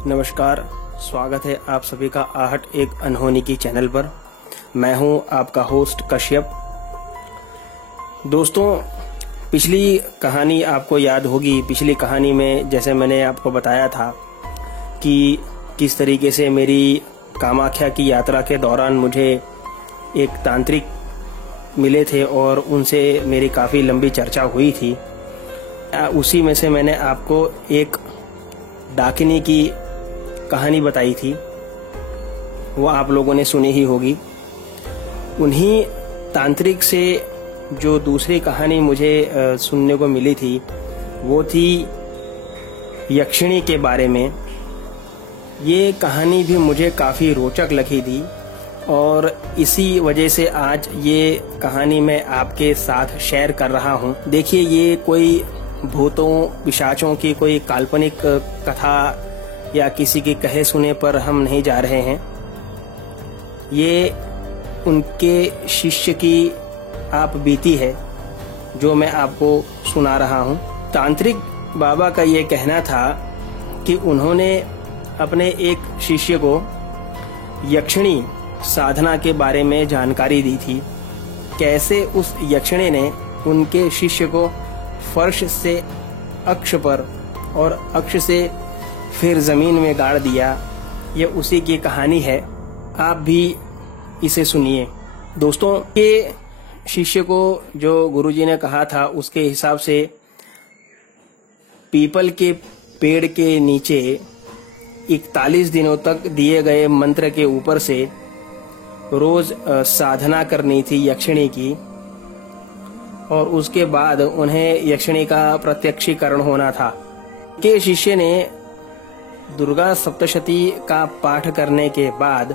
नमस्कार, स्वागत है आप सभी का आहट एक अनहोनी की चैनल पर। मैं हूं आपका होस्ट कश्यप। दोस्तों, पिछली कहानी आपको याद होगी। पिछली कहानी में जैसे मैंने आपको बताया था कि किस तरीके से मेरी कामाख्या की यात्रा के दौरान मुझे एक तांत्रिक मिले थे और उनसे मेरी काफ़ी लंबी चर्चा हुई थी। उसी में से मैंने आपको एक डाकिनी की कहानी बताई थी, वो आप लोगों ने सुनी ही होगी। उन्हीं तांत्रिक से जो दूसरी कहानी मुझे सुनने को मिली थी वो थी यक्षिणी के बारे में। ये कहानी भी मुझे काफ़ी रोचक लगी थी और इसी वजह से आज ये कहानी मैं आपके साथ शेयर कर रहा हूँ। देखिए, ये कोई भूतों पिशाचों की कोई काल्पनिक कथा या किसी के कहे सुने पर हम नहीं जा रहे हैं। ये उनके शिष्य की आप बीती है जो मैं आपको सुना रहा हूँ। तांत्रिक बाबा का ये कहना था कि उन्होंने अपने एक शिष्य को यक्षिणी साधना के बारे में जानकारी दी थी। कैसे उस यक्षिणी ने उनके शिष्य को फर्श से अक्ष पर और अक्ष से फिर जमीन में गाड़ दिया, ये उसी की कहानी है। आप भी इसे सुनिए। दोस्तों, ये शिष्य को जो गुरुजी ने कहा था उसके हिसाब से पीपल के पेड़ के नीचे 41 दिनों तक दिए गए मंत्र के ऊपर से रोज साधना करनी थी यक्षिणी की, और उसके बाद उन्हें यक्षिणी का प्रत्यक्षीकरण होना था। के शिष्य ने दुर्गा सप्तशती का पाठ करने के बाद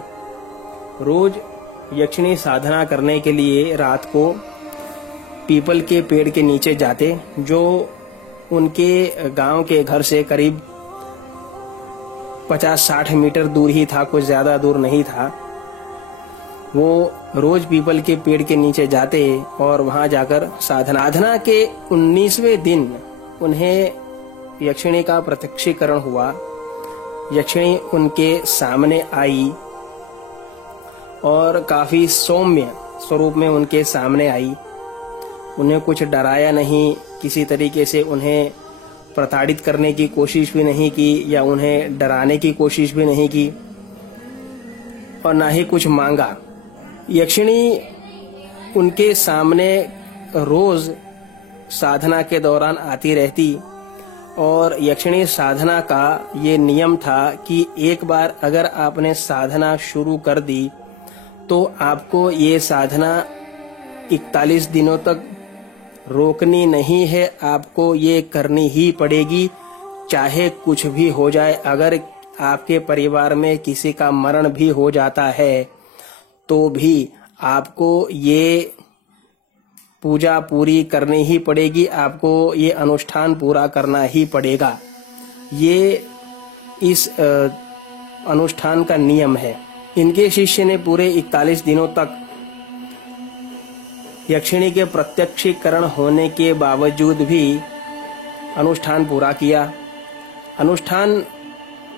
रोज यक्षिणी साधना करने के लिए रात को पीपल के पेड़ के नीचे जाते, जो उनके गांव के घर से करीब 50-60 मीटर दूर ही था, कुछ ज्यादा दूर नहीं था। वो रोज पीपल के पेड़ के नीचे जाते और वहां जाकर साधना के 19वें दिन उन्हें यक्षिणी का प्रत्यक्षीकरण हुआ। यक्षिणी उनके सामने आई और काफी सौम्य स्वरूप में उनके सामने आई। उन्हें कुछ डराया नहीं, किसी तरीके से उन्हें प्रताड़ित करने की कोशिश भी नहीं की या उन्हें डराने की कोशिश भी नहीं की, और ना ही कुछ मांगा। यक्षिणी उनके सामने रोज साधना के दौरान आती रहती और यक्षिणी साधना का ये नियम था कि एक बार अगर आपने साधना शुरू कर दी तो आपको ये साधना 41 दिनों तक रोकनी नहीं है, आपको ये करनी ही पड़ेगी, चाहे कुछ भी हो जाए। अगर आपके परिवार में किसी का मरण भी हो जाता है तो भी आपको ये पूजा पूरी करनी ही पड़ेगी, आपको ये अनुष्ठान पूरा करना ही पड़ेगा। ये इस अनुष्ठान का नियम है। इनके शिष्य ने पूरे 41 दिनों तक यक्षिणी के प्रत्यक्षीकरण होने के बावजूद भी अनुष्ठान पूरा किया। अनुष्ठान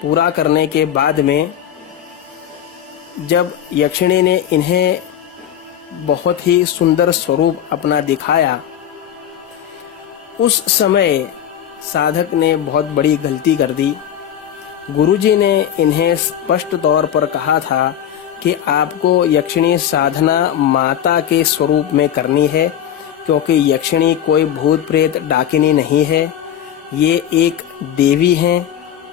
पूरा करने के बाद में जब यक्षिणी ने इन्हें बहुत ही सुंदर स्वरूप अपना दिखाया, उस समय साधक ने बहुत बड़ी गलती कर दी। गुरुजी ने इन्हें स्पष्ट तौर पर कहा था कि आपको यक्षिणी साधना माता के स्वरूप में करनी है, क्योंकि यक्षिणी कोई भूत प्रेत डाकिनी नहीं है, ये एक देवी हैं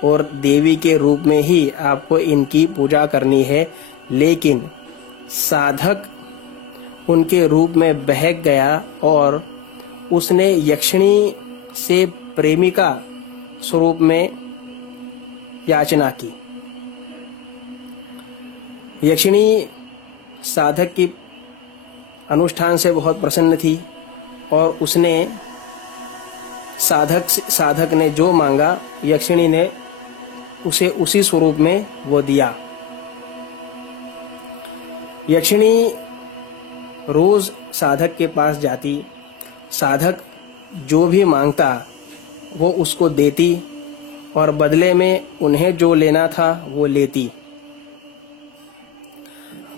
और देवी के रूप में ही आपको इनकी पूजा करनी है। लेकिन साधक उनके रूप में बहक गया और उसने यक्षिणी से प्रेमिका स्वरूप में याचना की। यक्षिणी साधक की अनुष्ठान से बहुत प्रसन्न थी और उसने साधक ने जो मांगा यक्षिणी ने उसे उसी स्वरूप में वो दिया। यक्षिणी रोज साधक के पास जाती, साधक जो भी मांगता वो उसको देती और बदले में उन्हें जो लेना था वो लेती।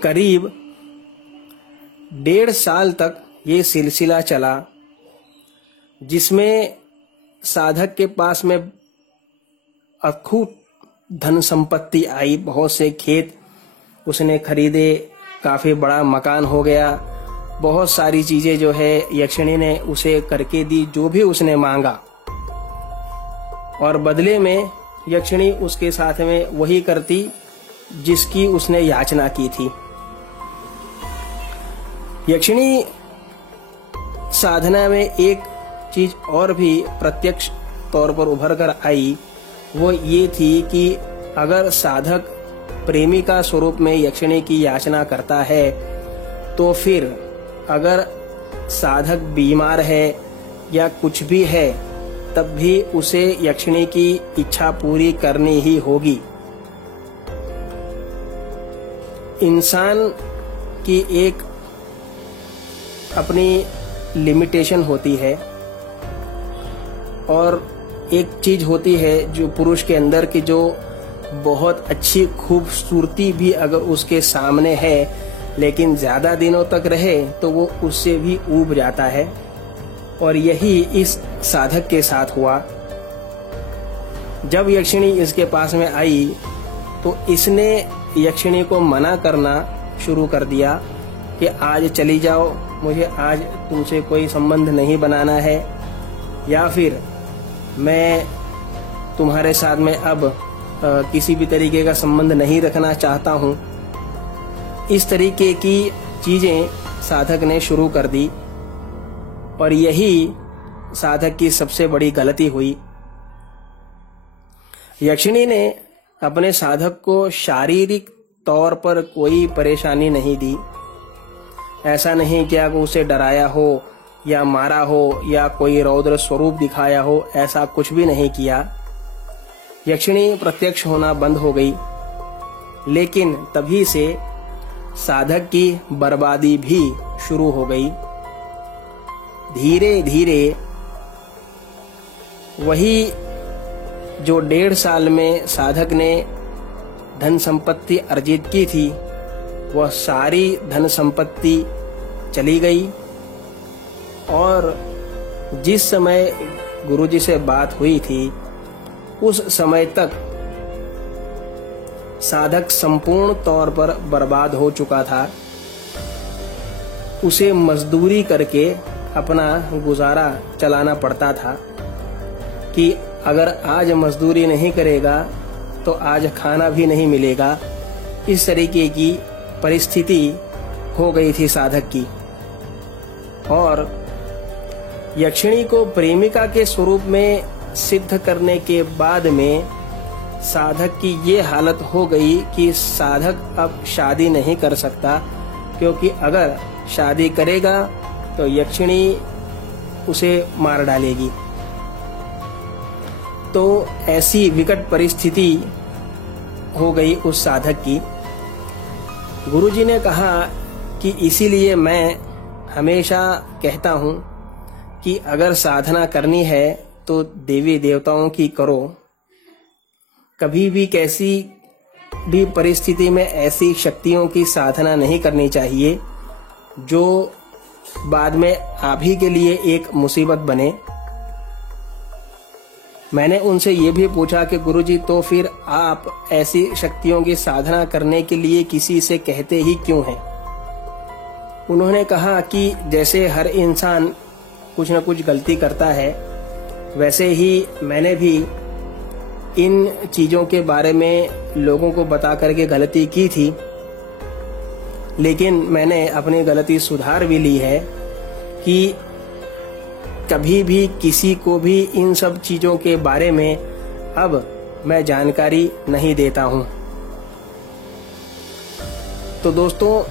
करीब 1.5 साल तक ये सिलसिला चला, जिसमें साधक के पास में अखूट धन संपत्ति आई। बहुत से खेत उसने खरीदे, काफी बड़ा मकान हो गया, बहुत सारी चीजें जो है यक्षिणी ने उसे करके दी, जो भी उसने मांगा। और बदले में यक्षिणी उसके साथ में वही करती जिसकी उसने याचना की थी। यक्षिणी साधना में एक चीज और भी प्रत्यक्ष तौर पर उभर कर आई, वो ये थी कि अगर साधक प्रेमिका स्वरूप में यक्षिणी की याचना करता है तो फिर अगर साधक बीमार है या कुछ भी है तब भी उसे यक्षिणी की इच्छा पूरी करनी ही होगी। इंसान की एक अपनी लिमिटेशन होती है और एक चीज होती है जो पुरुष के अंदर की जो बहुत अच्छी खूबसूरती भी अगर उसके सामने है लेकिन ज्यादा दिनों तक रहे तो वो उससे भी ऊब जाता है। और यही इस साधक के साथ हुआ। जब यक्षिणी इसके पास में आई तो इसने यक्षिणी को मना करना शुरू कर दिया कि आज चली जाओ, मुझे आज तुमसे कोई संबंध नहीं बनाना है, या फिर मैं तुम्हारे साथ में अब किसी भी तरीके का संबंध नहीं रखना चाहता हूँ। इस तरीके की चीजें साधक ने शुरू कर दी और यही साधक की सबसे बड़ी गलती हुई। यक्षिणी ने अपने साधक को शारीरिक तौर पर कोई परेशानी नहीं दी। ऐसा नहीं कि उसे डराया हो या मारा हो या कोई रौद्र स्वरूप दिखाया हो, ऐसा कुछ भी नहीं किया। यक्षिणी प्रत्यक्ष होना बंद हो गई, लेकिन तभी से साधक की बर्बादी भी शुरू हो गई। धीरे धीरे वही जो 1.5 साल में साधक ने धन संपत्ति अर्जित की थी, वह सारी धन संपत्ति चली गई। और जिस समय गुरुजी से बात हुई थी उस समय तक साधक संपूर्ण तौर पर बर्बाद हो चुका था। उसे मजदूरी करके अपना गुजारा चलाना पड़ता था कि अगर आज मजदूरी नहीं करेगा तो आज खाना भी नहीं मिलेगा। इस तरीके की परिस्थिति हो गई थी साधक की। और यक्षिणी को प्रेमिका के स्वरूप में सिद्ध करने के बाद में साधक की ये हालत हो गई कि साधक अब शादी नहीं कर सकता, क्योंकि अगर शादी करेगा तो यक्षिणी उसे मार डालेगी। तो ऐसी विकट परिस्थिति हो गई उस साधक की। गुरुजी ने कहा कि इसीलिए मैं हमेशा कहता हूँ कि अगर साधना करनी है तो देवी देवताओं की करो। कभी भी कैसी भी परिस्थिति में ऐसी शक्तियों की साधना नहीं करनी चाहिए जो बाद में आप ही के लिए एक मुसीबत बने। मैंने उनसे ये भी पूछा कि गुरुजी तो फिर आप ऐसी शक्तियों की साधना करने के लिए किसी से कहते ही क्यों हैं? उन्होंने कहा कि जैसे हर इंसान कुछ न कुछ गलती करता है, वैसे ही मैंने भी इन चीजों के बारे में लोगों को बता करके गलती की थी, लेकिन मैंने अपनी गलती सुधार भी ली है कि कभी भी किसी को भी इन सब चीजों के बारे में अब मैं जानकारी नहीं देता हूं। तो दोस्तों,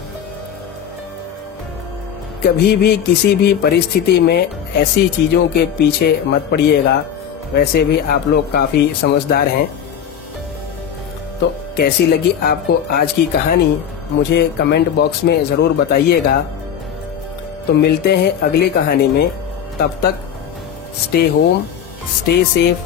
कभी भी किसी भी परिस्थिति में ऐसी चीजों के पीछे मत पड़िएगा। वैसे भी आप लोग काफी समझदार हैं। तो कैसी लगी आपको आज की कहानी, मुझे कमेंट बॉक्स में जरूर बताइएगा। तो मिलते हैं अगली कहानी में। तब तक स्टे होम, स्टे सेफ,